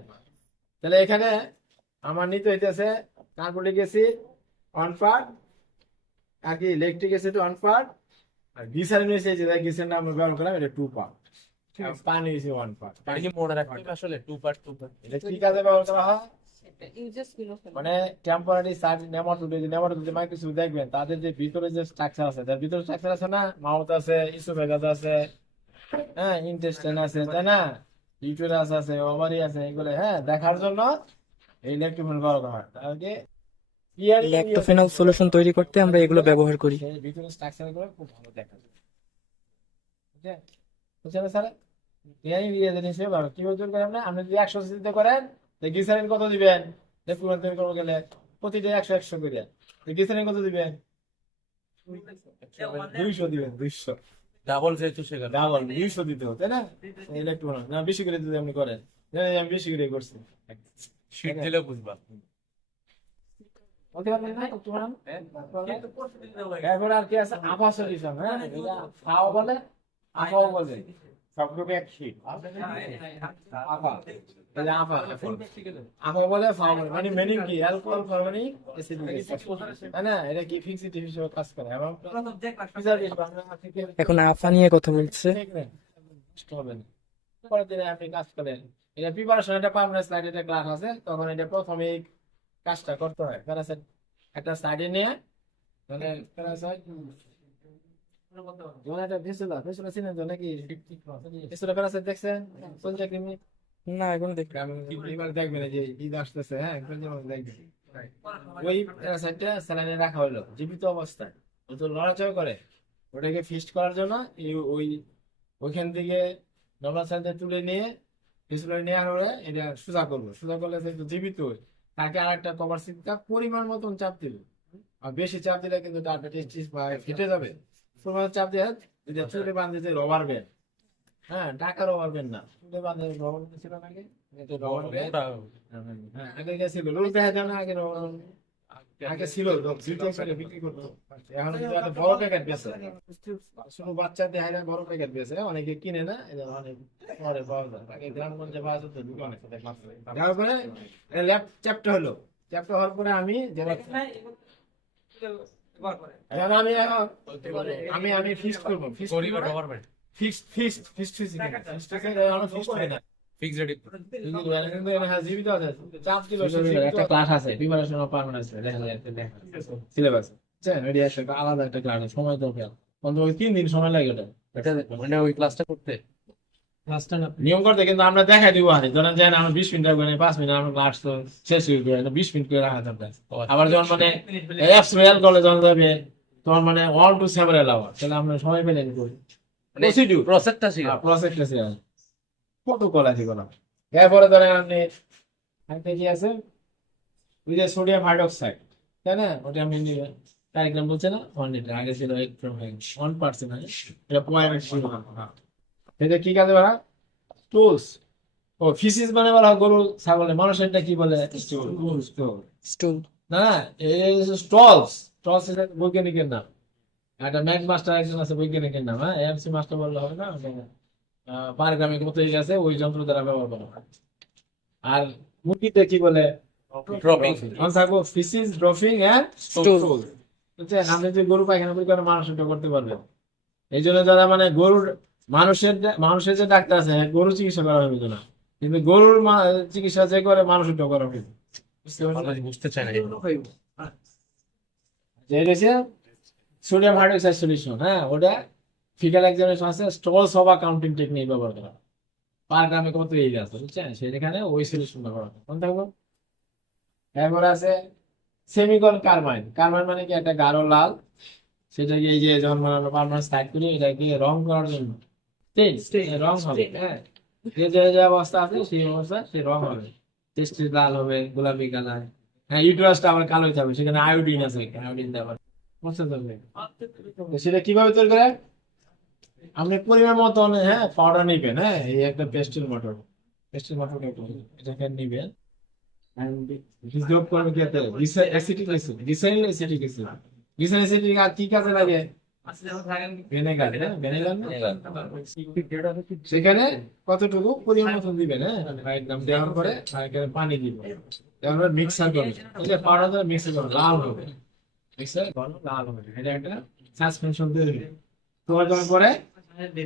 তাহলে এখানে আমার নিতে হইতেছে কার্বনিক অ্যাসিড 1 পার্ট, আর কি ল্যাকটিক অ্যাসিড 1 পার্ট, আর গ্লিসারিন হচ্ছে যে গ্লিসারিন আমরা ব্যবহার করলাম, এটা 2 পার্ট, আর পানি হচ্ছে 1 পার্ট। এটা কি মনে রাখতে হবে আসলে 2 পার্ট 2 পার্ট। এটা কি কাজে ব্যবহার করা হয়? মানে টেম্পোরারি সাইড নেমাটোড, যে নেমাটোড যে মাইক্রোস্কোপ দেখবেন, তাদের যে ভিতরে যে স্ট্রাকচার আছে, তার ভিতরে স্ট্রাকচার আছে না, মাউথ আছে, ইসোফেগাস আছে, হ্যাঁ ইন্টেস্টাইন আছে তাই না, ইউটেরাস আছে, ওভারি আছে, এগুলো হ্যাঁ দেখার জন্য এই ইলেকট্রন ব্যবহার হয়। তাহলে ল্যাক্টোফেনল সলিউশন তৈরি করতে আমরা এগুলো ব্যবহার করি। ভিতরে স্ট্রাকচার গুলো খুব ভালো দেখা যায়। বুঝছেন? বুঝছেন স্যার? এই জিনিস হিসেবে ভালো কি বলতে পারি আমরা, আপনি যদি 100 সিসিতে করেন তো গ্লিসারিন কত দিবেন? লেফট তৈরি করবো গেলে প্রতিটা 100 করে, গ্লিসারিন কত দিবেন? 200 দিবেন, 200 ডাবল যেহেতু সেখানে ডাবল 200 দিতে হবে তাই না? ইলেকট্রন না বেশি করে যদি আপনি করেন, আমি বেশি করে করছি। শীট দিলে বুঝবা। বলতে পারবেন না একটু ম্যাডাম? এরপর আর কি আছে? আফা সলিউশন, হ্যাঁ এটা ফাও বলে, আফাও বলে, সবগুলো এক শীট। আফা, এই যে আফা, আফা বলে, ফাও বলে, মানে মিনিং কি? অ্যালকোহল কার্বনিক অ্যাসিড, তাই না? এটা কি ফিক্সিটি হিসেবে কাজ করে এবং এখন আফা নিয়ে কথা বলছে। নষ্ট হবে না। পরের দিনে আপনি কাজ করেন, এটা প্রিপারেশন, এটা পার্মানেন্ট স্লাইড, এটা ক্লাস আছে, তখন এটা প্রথমে কাজটা করতে হয়। প্যারাসাইট একটা সাইডে নিয়ে মানে প্যারাসাইট যেমন একটা ভেসুলা, ভেসুলা চিনেন তো নাকি? ভেসুলা প্যারাসাইট দেখছেন? কোন চাকরি না এখন দেখ, এবার দেখবেন এই যে ঈদ আসতেছে, হ্যাঁ দেখবেন ওই প্যারাসাইটটা স্যালাইনে রাখা হলো জীবিত অবস্থায়, ও তো লড়াচড়া করে, ওটাকে ফিস্ট করার জন্য ওইখান থেকে নর্মাল সাইডে তুলে নিয়ে ভেসুলা নিয়ে হলে এটা সোজা করবো, সোজা করলে সে তো জীবিত হয়, তাকে আর একটা কভার সিটটা পরিমাণ মতন চাপ দিবে। আর বেশি চাপ দিলে কিন্তু তারটা টেস্টিস ফেটে যাবে। পরিমাণ চাপ দিয়ে যদি চুলে বাঁধতে রবার ব্যান্ড, হ্যাঁ ঢাকা রবার ব্যান্ড না, চুলে বাঁধে রবার ছিল নাকি? রবার ব্যান্ড হ্যাঁ আগে গেছিল, লোক দেখা যায় না আগে রবার, আগে ছিল দুটো করে বিক্রি করতো, এখন কিন্তু একটা বড় প্যাকেট বেছে, শুধু বাচ্চা দেখায় না, বড় প্যাকেট বেছে, অনেকে কিনে না, এই জন্য অনেক পরে পাওয়া যায়। আগে গ্রামগঞ্জে পাওয়া যেত দোকানে, যাওয়ার পরে ল্যাব চ্যাপ্টার হলো, চ্যাপ্টার হওয়ার পরে আমি যেটা আমি আমি ফিক্সড করবো, ফিক্সড জীবিত আছে, চাপ দিল, একটা ক্লাস আছে প্রিপারেশন অফ পার্মানেন্স সিলেবাস, আলাদা একটা ক্লাস, সময় দরকার, অন্তত 3 দিন সময় লাগে ওটা মানে ওই ক্লাসটা করতে নিয়ম করতে। কিন্তু আমরা দেখাই দিব, ধরেন যাই না আমরা 20 মিনিট রাখবো, 5 মিনিট আমরা ক্লাস তো শেষ হয়ে যাবে, 20 মিনিট করে রাখা দরকার। আবার যখন মানে এফএল কলেজ যখন যাবে তখন মানে 1 to 7 এলাওয়া, তাহলে আমরা সময় পেলে করি প্রসেসটা শিখা প্রসেসটা ছিল প্রোটোকল আছে কোনো। এরপরে ধরেন আপনি একটা কি আছে ওই যে সোডিয়াম হাইড্রোক্সাইড, তাই না? ওটা আমি ডায়াগ্রাম বলছে না 1 লিটার, আগে ছিল 1%, এটা 0.1, এটা কি কাজে বলা? টুলস ও ফিসিস মানে বলা গরু ছাগলের, মানুষেরটা কি বলে? স্টুল না এই স্টলস, স্টলস এটা বৈজ্ঞানিকের নাম, একটা ম্যাথ মাস্টার একজন আছে বৈজ্ঞানিকের নাম, হ্যাঁ এমসি মাস্টার বললে হবে না, পারগ্রামিক মতো আছে, ওই যন্ত্র দ্বারা ব্যবহার করা হয়। আর মুরগিতে কি বলে? ড্রপিং থাকবো ফিসিস, ড্রপিং এন্ড Stool. স্টুল। বুঝছেন? আপনি যে গরু পায়খানা পরিষ্কার মানুষ এটা করতে পারবেন, এই জন্য যারা মানে গরুর মানুষের যে ডাক্তার আছে, গরু চিকিৎসা করা হবে না, কিন্তু গরুর চিকিৎসা যে করে মানুষ এটা করা হবে। বুঝতে চাই না সোডিয়াম হাইড্রোক্সাইড সলিউশন, হ্যাঁ ওটা ফিকাল এক্সামিনেশন আছে, স্টলস অফ কাউন্টিং টেকনিক ব্যবহার করা, পার গ্রামে কত এরিয়া আছে বুঝছেন, সেখানে ওই সলিউশন ব্যবহার করা। কোন থাকবো? এরপর আছে সেমিকন কার্বাইন, কার্বাইন মানে কি? একটা গাঢ় লাল, সেটাকে এই যে যখন আমরা পার্মানেন্ট স্টাইল করি এটাকে রং করার জন্য রং হবে, হ্যাঁ যে অবস্থা আছে সেই অবস্থা সে রং হবে, টেস্টি লাল হবে, গোলাপি কালার, হ্যাঁ ইউটেরাসটা আবার কালো হতে হবে, সেখানে আয়োডিন আছে, আয়োডিন দেওয়ার বুঝতে পারবে। সেটা কিভাবে তৈরি করে? আপনি পরিমাণ মতন হ্যাঁ পাউডার নিবেন, হ্যাঁ এই একটা পেস্টেল মোটর, এটাকে নিবেন, যোগ করবেন কি আছে? Acetic acid, glycerin acetic acid, glycerin acetic আর কি কাজে লাগে? ভিনেগার, হ্যাঁ ভিনেগার না? সেখানে কতটুকু পরিমাণ মতন দিবেন, হ্যাঁ একদম দেওয়ার পরে এখানে পানি দিবেন, দেওয়ার পরে মিক্সার করবেন, এই যে পাউডার মিক্সার করবেন, লাল হবে, মিক্সার করবেন লাল হবে, এটা একটা সাসপেনশন তৈরি হবে। তোমার পরে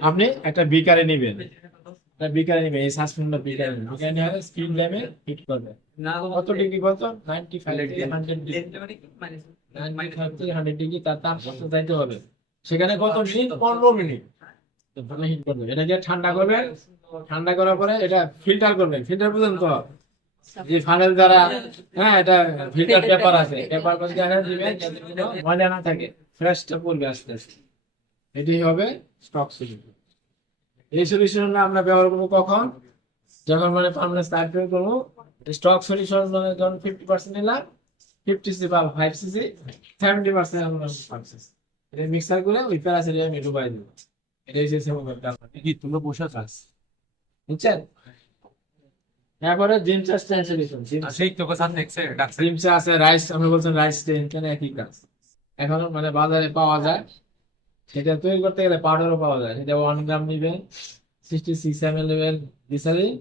আপনি একটা বিকারে নিবেন, এই সাসপেনশনটা বিকারে নিয়ে স্কিন ল্যাবে হিট করবেন, কত ডিগ্রি বলতো? 95 থেকে 100 ডিগ্রি, 95 থেকে 100 ডিগ্রি তার তাপমাত্রা যাইতে হবে। সেখানে কত মিনিট? 15 মিনিট। তাহলে হিট করবে, এটাকে ঠান্ডা করবেন, ঠান্ডা করার পরে এটা ফিল্টার করবেন। ফিল্টার পর্যন্ত যে ফানেল দ্বারা, হ্যাঁ এটা ফিল্টার পেপার আছে, পেপার পাশে দিবেন যাতে কোনো ময়লা না থাকে, ফ্রেশটা পড়বে আস্তে আস্তে। এটি হবে স্টক সলিউশন। এই সলিউশনটা আমরা ব্যবহার করবো কখন? যখন মানে পার্মানেন্ট স্টার্ট করবো। স্টক সলিউশন মানে যখন 50% নিলাম, 50cc বা 5cc, 70% আমরা পাচ্ছি। এটা মিক্সার করে ওই প্যারাসিটামল আমি ডুবাই দেবো। এটা হচ্ছে সেমোমেন্টাল। কি তুমি বসে আছিস? বুঝছেন? তারপরে জিমচাস ট্রান্সলেশন, সেই তোকে সাথে দেখছে ডাকছে। জিমচা আছে, রাইস, আমরা বলছেন রাইস ট্রেন, কেন একই কাজ। এখন মানে বাজারে পাওয়া যায়, সেটা তৈরি করতে গেলে পাউডারও পাওয়া যায়। সেটা 1 গ্রাম নিবেন, 66 ml নেবেন গ্লিসারিন,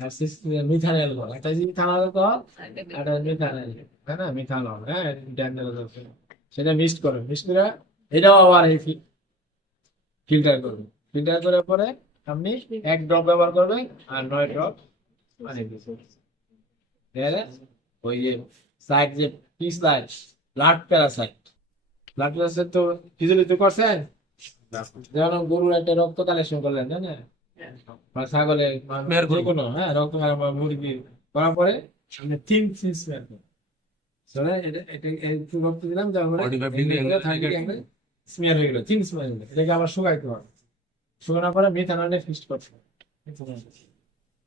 আর 60 মিথানল বল, একটা মিথানল কল, একটা মিথানল, তাই না? মিথানল, হ্যাঁ ড্যান্ডেল আছে, সেটা মিক্সড করবেন। মিক্সড করে এটাও আবার এই ফিল্টার করবেন। ফিল্টার করার পরে আপনি 1 ড্রপ ব্যবহার করবেন আর 9 ড্রপ পানি দিবেন। তাহলে ওই যে সাইড যে piece light blood Parasite, blood Parasite তো ফিজিওলজি করছেন, যেমন গরুর একটা রক্ত কালেকশন করলেন, তাই না? বা ছাগলের মেয়ের গরু। কোনো, হ্যাঁ রক্ত মুরগি করার পরে আপনি 3 স্মেয়ার করবেন। এটা এটা একটু রক্ত দিলাম, তারপরে 45 ডিগ্রি স্মেয়ার হয়ে গেল, 3 স্মেয়ার হয়ে গেল। এটাকে আবার শুকাইতে হবে। শুকানোর পরে মিথানলে ফিক্সড করতে হবে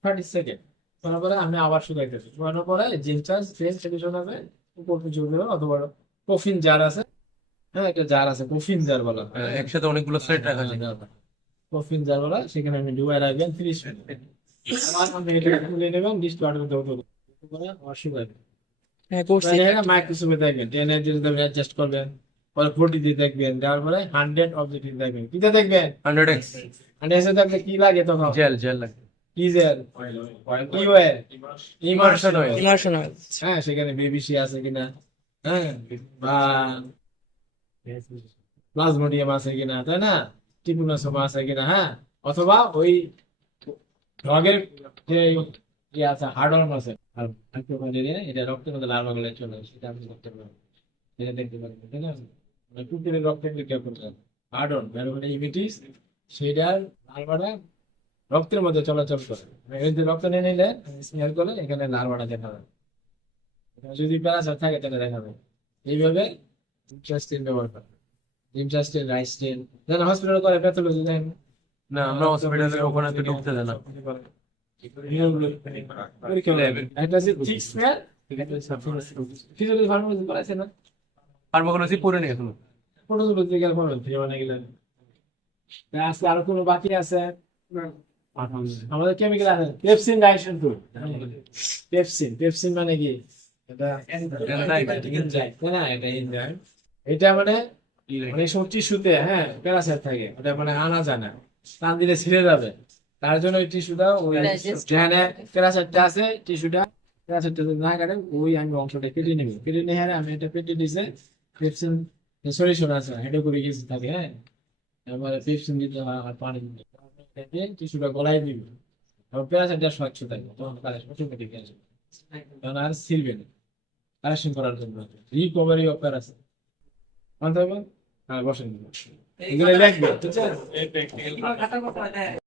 30 সেকেন্ড। করার পরে আমি আবার শুকাইতেছি। শুকানোর পরে জিনচাস ফ্রেশ সলিউশন হবে, উপর পিছু দেবেন, অথবা কফিন জার আছে, হ্যাঁ একটা জার আছে, কফিন জার বলা হয়। একসাথে অনেকগুলো সেট রাখা যায়। কফিন জার বলা, সেখানে আমি ডুবাই রাখবেন 30 মিনিট। আমার আপনি এটা তুলে নেবেন, ডিস্ট ওয়াটার দেবো করে আবার শুকাইবেন। হ্যাঁ করছি। মাইক্রোস্কোপে দেখবেন, 10 এর অ্যাডজাস্ট করবেন, পরে 40 দিয়ে দেখবেন, দেওয়ার পরে 100 অবজেক্টিভ দেখবেন। কিটা দেখবেন? 100x 100 এসে দেখলে কি লাগে তখন? জেল লাগে। কি জেল? কি ওয়েল? Immersion well. ইমোশনাল। হ্যাঁ সেখানে বিবিসি আছে কিনা, হ্যাঁ বা প্লাজমোডিয়াম আছে কিনা, তাই না? টিপুনোসোমা আছে কিনা, হ্যাঁ অথবা ওই রগের যে ইয়ে আছে, হার্ডওয়ার্ম আছে, এটা রক্তের মধ্যে লার্ভা গুলো চলে আসে, সেটা আপনি করতে পারবেন, সেটা দেখতে পারবেন, তাই না? মানে কুকুরের রক্তের দিকে করতে হবে হার্ডওয়ার্ম, মানে ইমিটিস, সেটার লার্ভাটা রক্তের মধ্যে চলাচল করে। এই যে রক্ত নিয়ে নিলে স্মেয়ার করে এখানে লার্ভাটা দেখা যাবে। যদি প্যারাসাইট থাকে তাহলে দেখা যাবে। এইভাবে জিমচাস্টিন ব্যবহার করে, জিমচাস্টিন, রাইস্টিন, যেন হসপিটাল করে প্যাথোলজি দেন না আমরা হসপিটালে ওখানে তো ঢুকতে দেয় না। একটা যে ঠিক স্মেয়ার, ফিজিওলজি ফার্মাসি করাইছে না, ফার্মাকোলজি পড়ে নেই এখনো। ফটোজোলজি গেলে পড়বেন, ফ্রি মানে গেলেন। আজকে আরো কোনো বাকি আছে? আমাদের কেমিক্যাল আছে পেপসিন ডাইজেশন টুল। পেপসিন, পেপসিন মানে কি? এটা এনজাইম, তাই না? এটা এনজাইম। এটা মানে অনেক সময় টিস্যুতে, হ্যাঁ প্যারাসাইট থাকে, ওটা মানে আনা যায় না, টান দিলে ছিঁড়ে যাবে। তার জন্য ওই টিস্যুটা, ওই যেখানে প্যারাসাইটটা আছে, টিস্যুটা প্যারাসাইটটা যদি না কাটে, ওই আমি অংশটা কেটে নেব। কেটে নিয়ে আমি এটা পেটে দিছে পেপসিন সলিউশন আছে, হাইড্রোক্লোরিক অ্যাসিড থাকে, হ্যাঁ তারপরে পেপসিন দিতে হয় আর পানি দিতে হয়, টিস্যুটা গলায় দিবে, এবং প্যারাসাইটটা স্বচ্ছ থাকবে, তখন কালেকশন অটোমেটিক আসবে, কারণ আর ছিড়বে না। কালেকশন করার জন্য রিকভারি অফ প্যারাসাইট মানতে হবে। হ্যাঁ বসেন, এগুলো লিখবে, ঠিক আছে?